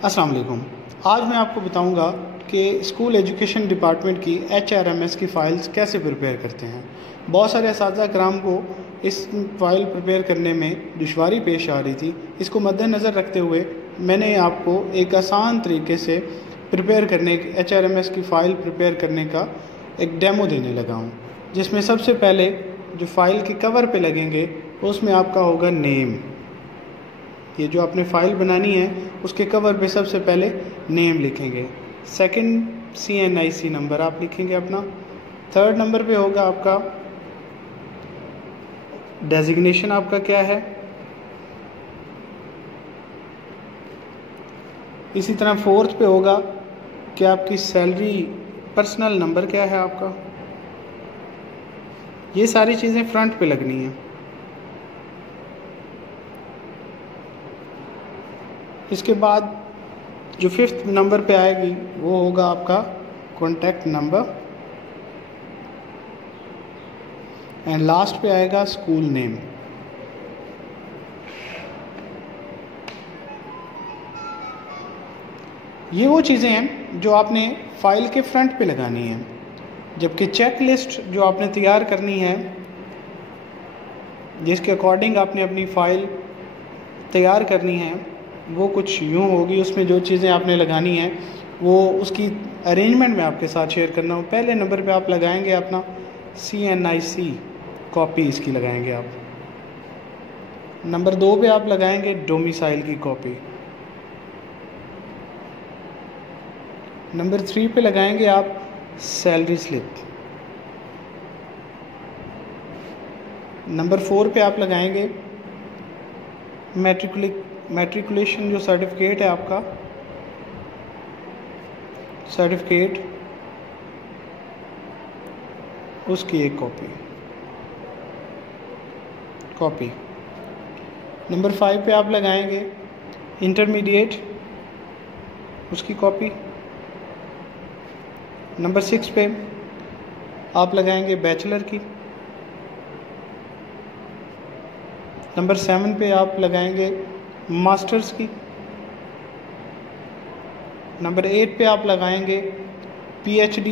अस्सलाम वालेकुम। आज मैं आपको बताऊंगा कि स्कूल एजुकेशन डिपार्टमेंट की HRMS की फ़ाइल्स कैसे प्रिपेयर करते हैं। बहुत सारे असातिज़ा कराम को इस फ़ाइल प्रिपेयर करने में दुश्वारी पेश आ रही थी। इसको मद्देनज़र रखते हुए मैंने आपको एक आसान तरीके से प्रिपेयर करने HRMS की फ़ाइल प्रिपेयर करने का एक डेमो देने लगा हूँ, जिसमें सबसे पहले जो फ़ाइल के कवर पे लगेंगे उसमें आपका होगा नेम। ये जो आपने फ़ाइल बनानी है उसके कवर पे सबसे पहले नेम लिखेंगे। सेकंड CNIC नंबर आप लिखेंगे अपना। थर्ड नंबर पे होगा आपका डेजिग्नेशन आपका क्या है। इसी तरह फोर्थ पे होगा कि आपकी सैलरी पर्सनल नंबर क्या है आपका। ये सारी चीज़ें फ्रंट पे लगनी है। इसके बाद जो फिफ्थ नंबर पे आएगी वो होगा आपका कॉन्टैक्ट नंबर एंड लास्ट पे आएगा स्कूल नेम। ये वो चीज़ें हैं जो आपने फ़ाइल के फ्रंट पे लगानी है, जबकि चेक लिस्ट जो आपने तैयार करनी है जिसके अकॉर्डिंग आपने अपनी फ़ाइल तैयार करनी है वो कुछ यूँ होगी। उसमें जो चीज़ें आपने लगानी है वो उसकी अरेंजमेंट में आपके साथ शेयर करना हो। पहले नंबर पे आप लगाएंगे अपना CNIC कॉपी, इसकी लगाएंगे आप। नंबर 2 पे आप लगाएंगे डोमिसाइल की कॉपी। नंबर 3 पे लगाएंगे आप सैलरी स्लिप। नंबर 4 पे आप लगाएंगे मैट्रिकुलेशन जो सर्टिफिकेट है आपका, सर्टिफिकेट उसकी एक कॉपी। नंबर 5 पे आप लगाएंगे इंटरमीडिएट, उसकी कॉपी। नंबर 6 पे आप लगाएंगे बैचलर की। नंबर 7 पे आप लगाएंगे मास्टर्स की। नंबर 8 पे आप लगाएंगे PhD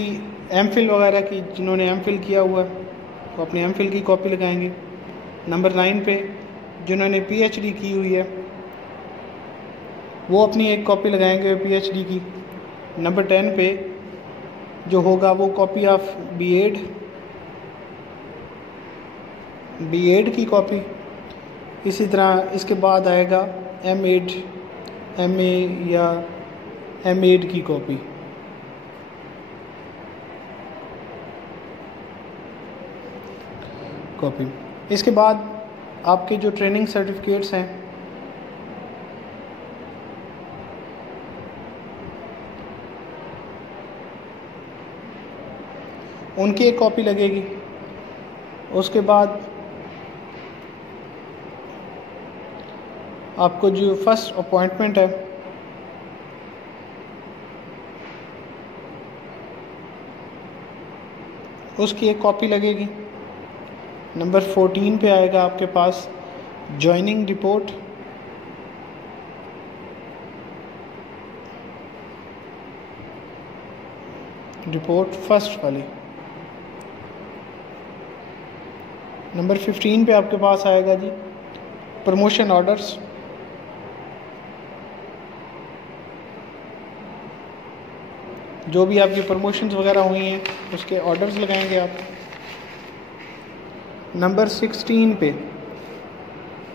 MPhil वगैरह की, जिन्होंने MPhil किया हुआ है तो अपने MPhil की कॉपी लगाएंगे। नंबर 9 पे जिन्होंने PhD की हुई है वो अपनी एक कॉपी लगाएंगे PhD की। नंबर 10 पे जो होगा वो कॉपी ऑफ B.Ed की कॉपी। इसी तरह इसके बाद आएगा MA या M.Ed की कॉपी। इसके बाद आपके जो ट्रेनिंग सर्टिफिकेट्स हैं उनकी एक कॉपी लगेगी। उसके बाद आपको जो फर्स्ट अपॉइंटमेंट है उसकी एक कॉपी लगेगी। नंबर 14 पे आएगा आपके पास जॉइनिंग रिपोर्ट। फर्स्ट वाली। नंबर 15 पे आपके पास आएगा जी प्रमोशन ऑर्डर्स। जो भी आपकी प्रमोशंस वगैरह हुई हैं उसके ऑर्डर्स लगाएंगे आप। नंबर 16 पे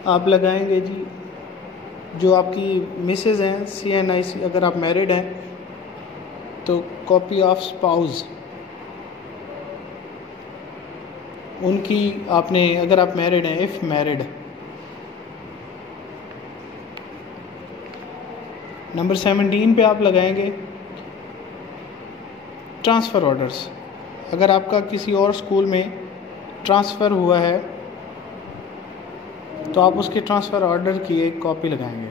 आप लगाएंगे जी जो आपकी मिसेज हैं CNIC, अगर आप मैरिड हैं तो कॉपी ऑफ स्पाउस उनकी आपने, अगर आप मैरिड हैं, इफ़ मैरिड। नंबर 17 पे आप लगाएंगे ट्रांसफ़र ऑर्डर्स। अगर आपका किसी और स्कूल में ट्रांसफ़र हुआ है तो आप उसके ट्रांसफ़र ऑर्डर की एक कॉपी लगाएंगे।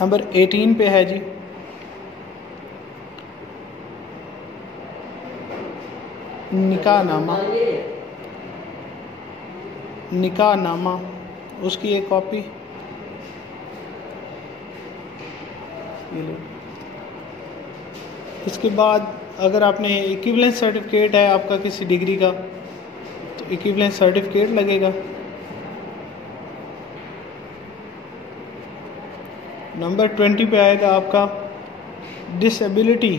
नंबर 18 पे है जी निकाहनामा, उसकी एक कॉपी। ये लो। इसके बाद अगर आपने इक्विवेलेंस सर्टिफिकेट है आपका किसी डिग्री का, तो इक्विवेलेंस सर्टिफिकेट लगेगा। नंबर 20 पे आएगा आपका डिसेबिलिटी।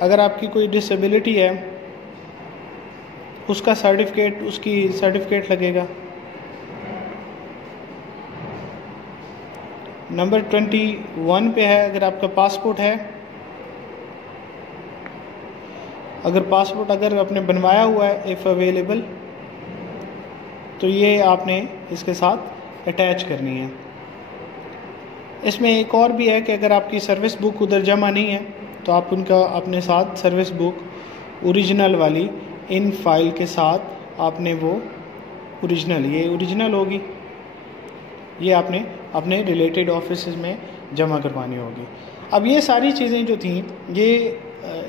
अगर आपकी कोई डिसेबिलिटी है उसका सर्टिफिकेट, उसकी सर्टिफिकेट लगेगा। नंबर 21 पे है अगर आपका पासपोर्ट है, अगर पासपोर्ट अगर आपने बनवाया हुआ है इफ़ अवेलेबल, तो ये आपने इसके साथ अटैच करनी है। इसमें एक और भी है कि अगर आपकी सर्विस बुक उधर जमा नहीं है तो आप उनका अपने साथ सर्विस बुक ओरिजिनल वाली इन फाइल के साथ आपने वो ओरिजिनल, ये ओरिजिनल होगी, ये आपने अपने रिलेटेड ऑफिस में जमा करवानी होगी। अब ये सारी चीज़ें जो थी ये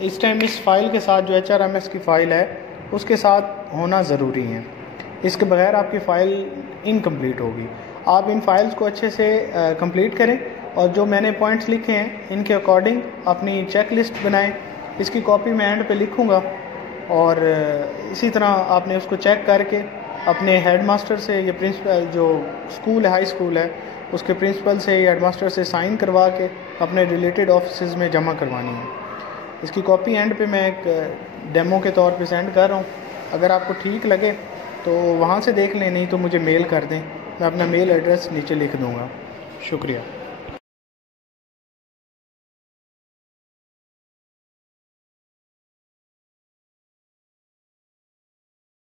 इस टाइम इस फाइल के साथ जो HRMS की फ़ाइल है उसके साथ होना ज़रूरी है। इसके बगैर आपकी फ़ाइल इनकम्प्लीट होगी। आप इन फाइल्स को अच्छे से कंप्लीट करें और जो मैंने पॉइंट्स लिखे हैं इनके अकॉर्डिंग अपनी चेक लिस्ट बनाएं। इसकी कॉपी मैं एंड पे लिखूँगा और इसी तरह आपने उसको चेक करके अपने हेडमास्टर से या प्रिंसिपल, जो स्कूल है हाई स्कूल है उसके प्रिंसिपल से या हेडमास्टर से साइन करवा के अपने रिलेटेड ऑफिस में जमा करवानी है। इसकी कॉपी एंड पे मैं एक डेमो के तौर पे सेंड कर रहा हूँ। अगर आपको ठीक लगे तो वहाँ से देख लें, नहीं तो मुझे मेल कर दें, मैं अपना मेल एड्रेस नीचे लिख दूँगा। शुक्रिया।